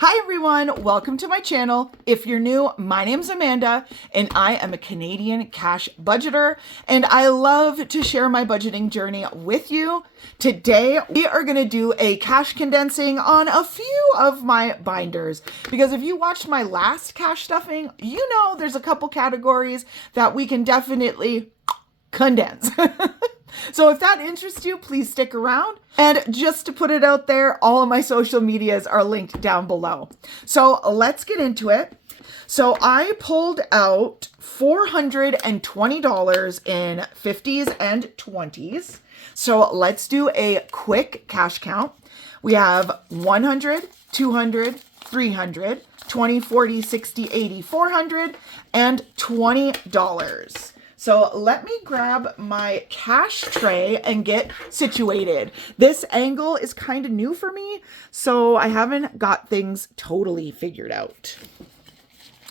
Hi everyone, welcome to my channel. If you're new, my name's Amanda and I am a Canadian cash budgeter and I love to share my budgeting journey with you. Today, we are gonna do a cash condensing on a few of my binders because if you watched my last cash stuffing, you know there's a couple categories that we can definitely condense. So if that interests you, please stick around. And just to put it out there, all of my social medias are linked down below. So let's get into it. So I pulled out $420 in 50s and 20s. So let's do a quick cash count. We have 100, 200, 300, 20, 40, 60, 80, 400, and $20. So let me grab my cash tray and get situated. This angle is kind of new for me, so I haven't got things totally figured out.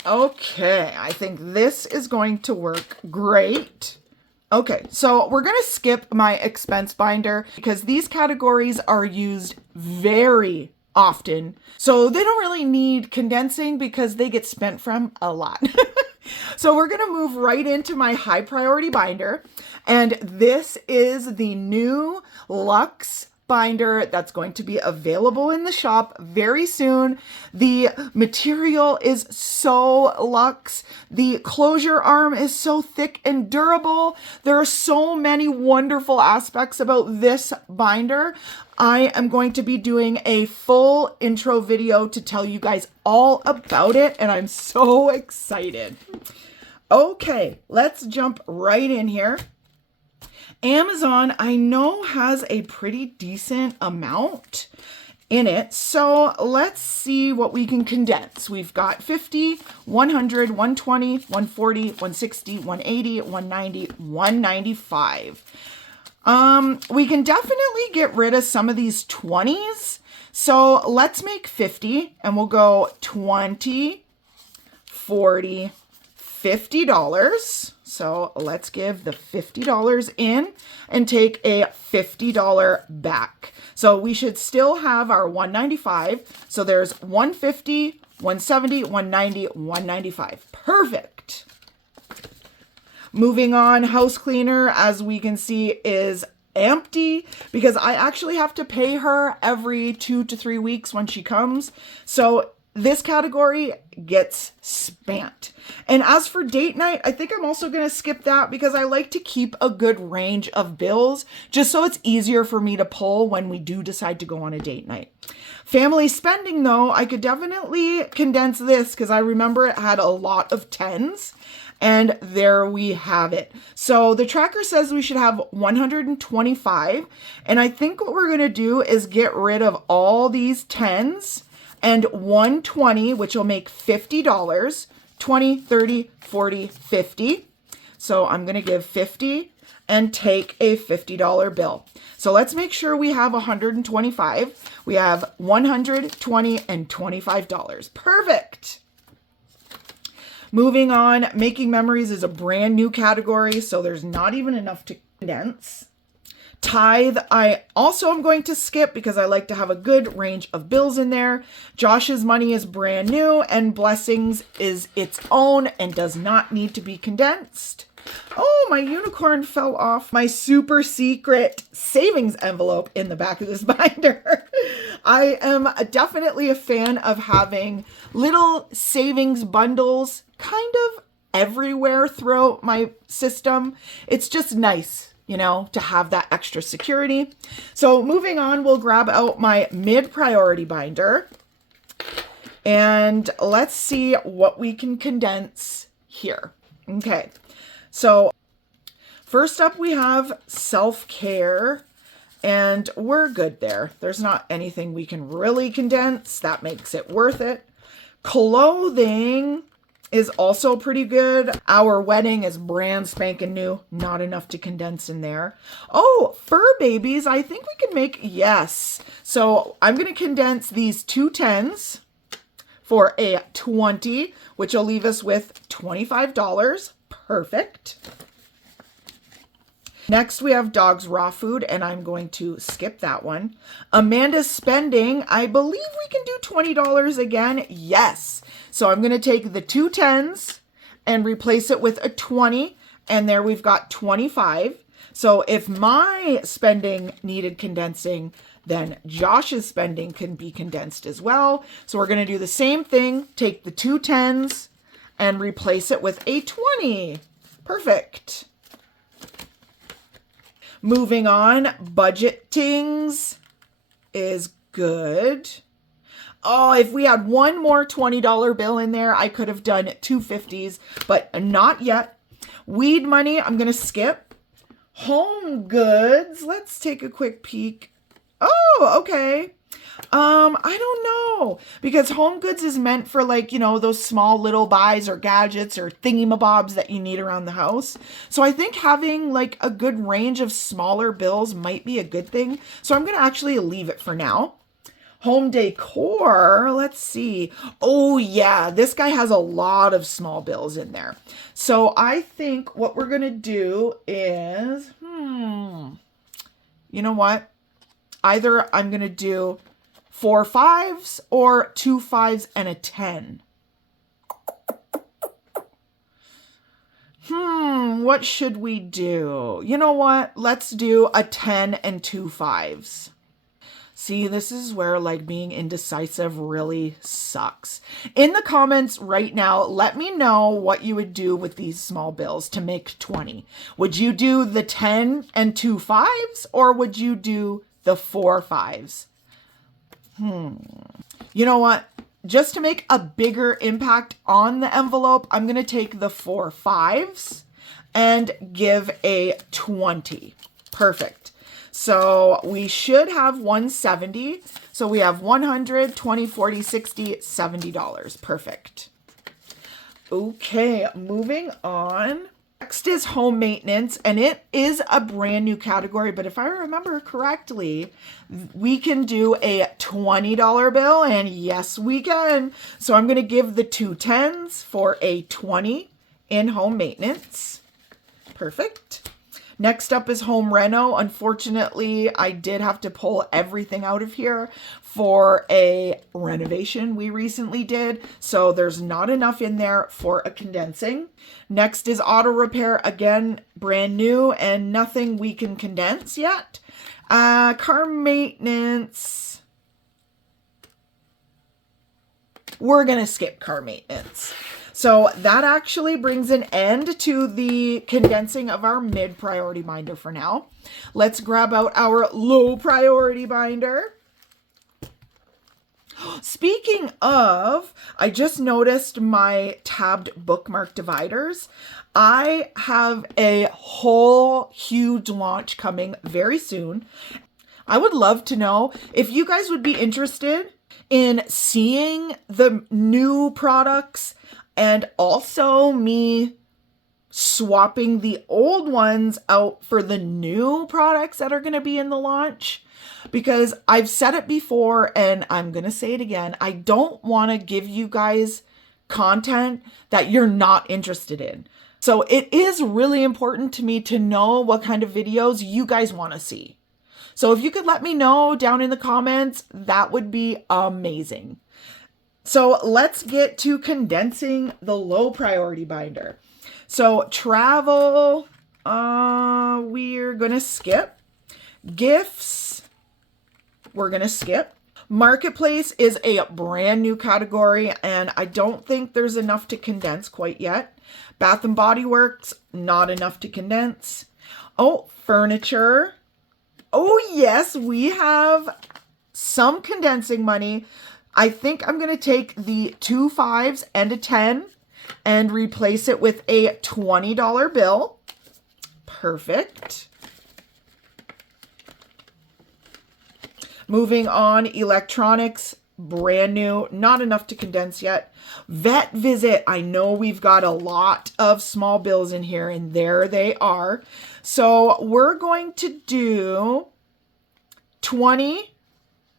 Okay, I think this is going to work great. Okay, so we're gonna skip my expense binder because these categories are used very often. So they don't really need condensing because they get spent from a lot. So we're going to move right into my high priority binder. And this is the new Luxe binder that's going to be available in the shop very soon. The material is so luxe. The closure arm is so thick and durable. There are so many wonderful aspects about this binder. I am going to be doing a full intro video to tell you guys all about it, and I'm so excited. Okay, let's jump right in here. Amazon, I know, has a pretty decent amount in it. So let's see what we can condense. We've got 50, 100, 120, 140, 160, 180, 190, 195. We can definitely get rid of some of these 20s. So let's make 50 and we'll go 20, 40, $50. So let's give the $50 in and take a $50 back. So we should still have our 195. So there's 150, 170, 190, 195. Perfect. Moving on, house cleaner, as we can see, is empty because I actually have to pay her every 2 to 3 weeks when she comes. So this category gets spent. And as for date night, I think I'm also going to skip that because I like to keep a good range of bills just so it's easier for me to pull when we do decide to go on a date night. Family spending, though, I could definitely condense this because I remember it had a lot of 10s. And there we have it. So the tracker says we should have 125. And I think what we're going to do is get rid of all these 10s and 120, which will make $50, 20, 30, 40, 50. So I'm going to give 50 and take a $50 bill. So let's make sure we have 125. We have 120 and $25. Perfect. Moving on, making memories is a brand new category, so there's not even enough to condense. Tithe, I also am going to skip because I like to have a good range of bills in there. Josh's money is brand new and blessings is its own and does not need to be condensed. Oh, my unicorn fell off my super secret savings envelope in the back of this binder. I am definitely a fan of having little savings bundles kind of everywhere throughout my system. It's just nice, you know, to have that extra security. So moving on, we'll grab out my mid-priority binder and let's see what we can condense here. Okay, so first up we have self-care and we're good there. There's not anything we can really condense. That makes it worth it. Clothing is also pretty good. Our wedding is brand spanking new. Not enough to condense in there. Oh, fur babies. I think we can make, yes. So I'm going to condense these 2 10s for a 20, which will leave us with $25. Perfect. Next, we have dog's raw food, and I'm going to skip that one. Amanda's spending, I believe we can do $20 again. Yes. So I'm going to take the two tens and replace it with a 20, and there we've got 25. So if my spending needed condensing, then Josh's spending can be condensed as well. So we're going to do the same thing, take the two tens and replace it with a 20. Perfect. Moving on, budgetings is good. Oh, if we had one more $20 bill in there, I could have done two 50s, but not yet. Weed money, I'm going to skip. Home goods, let's take a quick peek. Oh, okay. I don't know, because home goods is meant for, like, you know, those small little buys or gadgets or thingamabobs that you need around the house. So I think having like a good range of smaller bills might be a good thing. So I'm going to actually leave it for now. Home decor, let's see. Oh yeah, this guy has a lot of small bills in there. So I think what we're going to do is, you know what? Either I'm going to do 4 5s or 2 5s and a 10. What should we do? You know what? Let's do a 10 and 2 5s. See, this is where like being indecisive really sucks. In the comments right now, let me know what you would do with these small bills to make 20. Would you do the 10 and 2 5s or would you do the 4 5s? You know what? Just to make a bigger impact on the envelope, I'm going to take the 4 5s and give a 20. Perfect. So we should have 170. So we have 100, 20, 40, 60, $70. Perfect. Okay, moving on. Next is home maintenance, and it is a brand new category, but if I remember correctly, we can do a $20 bill, and yes, we can. So I'm going to give the two tens for a 20 in home maintenance. Perfect. Next up is home reno. Unfortunately, I did have to pull everything out of here for a renovation we recently did. So there's not enough in there for a condensing. Next is auto repair. Again, brand new and nothing we can condense yet. Car maintenance. We're going to skip car maintenance. So that actually brings an end to the condensing of our mid priority binder for now. Let's grab out our low priority binder. Speaking of, I just noticed my tabbed bookmark dividers. I have a whole huge launch coming very soon. I would love to know if you guys would be interested in seeing the new products and also me swapping the old ones out for the new products that are going to be in the launch. Because I've said it before and I'm going to say it again. I don't want to give you guys content that you're not interested in. So it is really important to me to know what kind of videos you guys want to see. So if you could let me know down in the comments, that would be amazing. So let's get to condensing the low priority binder. So travel, we're going to skip. Gifts, we're going to skip. Marketplace is a brand new category, and I don't think there's enough to condense quite yet. Bath and Body Works, not enough to condense. Oh, furniture. Oh, yes, we have some condensing money. I think I'm going to take the 2 5s and a 10 and replace it with a $20 bill. Perfect. Moving on, electronics, brand new, not enough to condense yet. Vet visit, I know we've got a lot of small bills in here, and there they are. So we're going to do 20,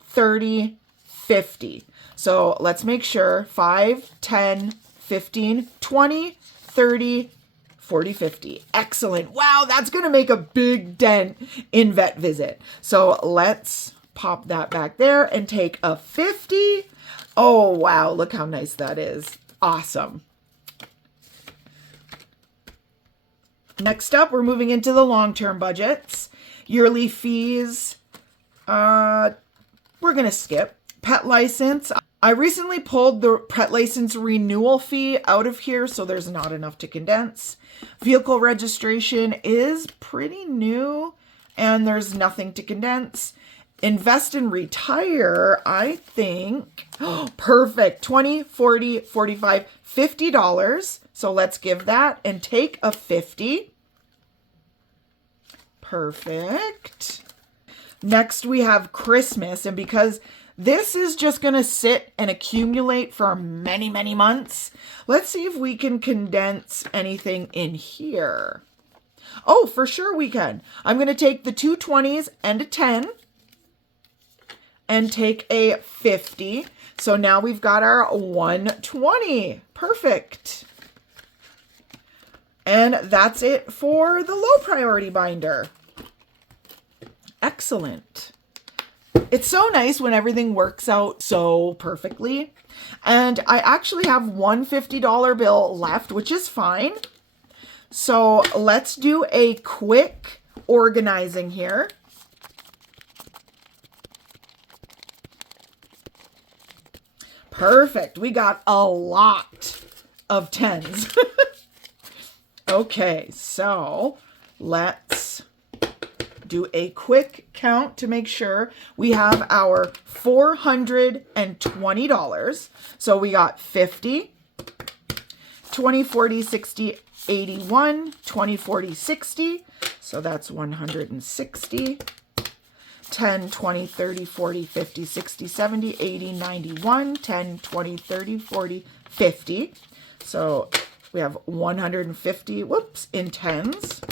30, 50. So let's make sure 5, 10, 15, 20, 30, 40.50. Excellent. Wow, that's going to make a big dent in vet visit. So let's pop that back there and take a 50. Oh, wow. Look how nice that is. Awesome. Next up, we're moving into the long-term budgets. Yearly fees. We're going to skip. Pet license. I recently pulled the pet license renewal fee out of here, so there's not enough to condense. Vehicle registration is pretty new, and there's nothing to condense. Invest and retire, I think, perfect, $20, $40, $45, $50. So let's give that and take a 50. Perfect. Next we have Christmas, and because this is just going to sit and accumulate for many, many months, let's see if we can condense anything in here. Oh, for sure we can. I'm going to take the two 20s and a 10 and take a 50. So now we've got our 120. Perfect. And that's it for the low priority binder. Excellent. It's so nice when everything works out so perfectly. And I actually have one $50 bill left, which is fine. So let's do a quick organizing here. Perfect. We got a lot of 10s. Okay, so let's do a quick count to make sure we have our $420. So we got 50, 20, 40, 60, 81, 20, 40, 60. So that's 160. 10, 20, 30, 40, 50, 60, 70, 80, 91, 10, 20, 30, 40, 50. So we have 150, whoops, in 10s.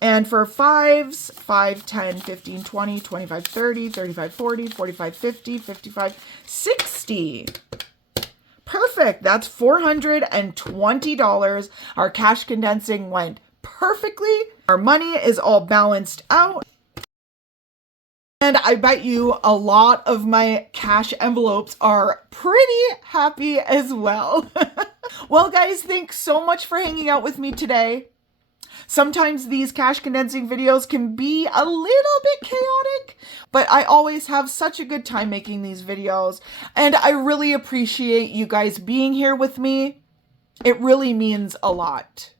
And for 5s, 5, 10, 15, 20, 25, 30, 35, 40, 45, 50, 55, 60. Perfect. That's $420. Our cash condensing went perfectly. Our money is all balanced out. And I bet you a lot of my cash envelopes are pretty happy as well. Well, guys, thanks so much for hanging out with me today. Sometimes these cash condensing videos can be a little bit chaotic, but I always have such a good time making these videos, and I really appreciate you guys being here with me. It really means a lot.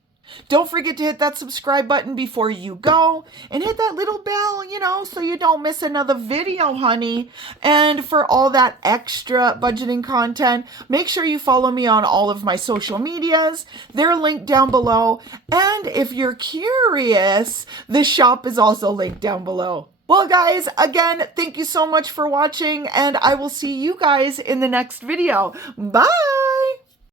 Don't forget to hit that subscribe button before you go, and hit that little bell, so you don't miss another video, honey. And for all that extra budgeting content, make sure you follow me on all of my social medias. They're linked down below. And if you're curious, the shop is also linked down below. Well, guys, again, thank you so much for watching, and I will see you guys in the next video. Bye!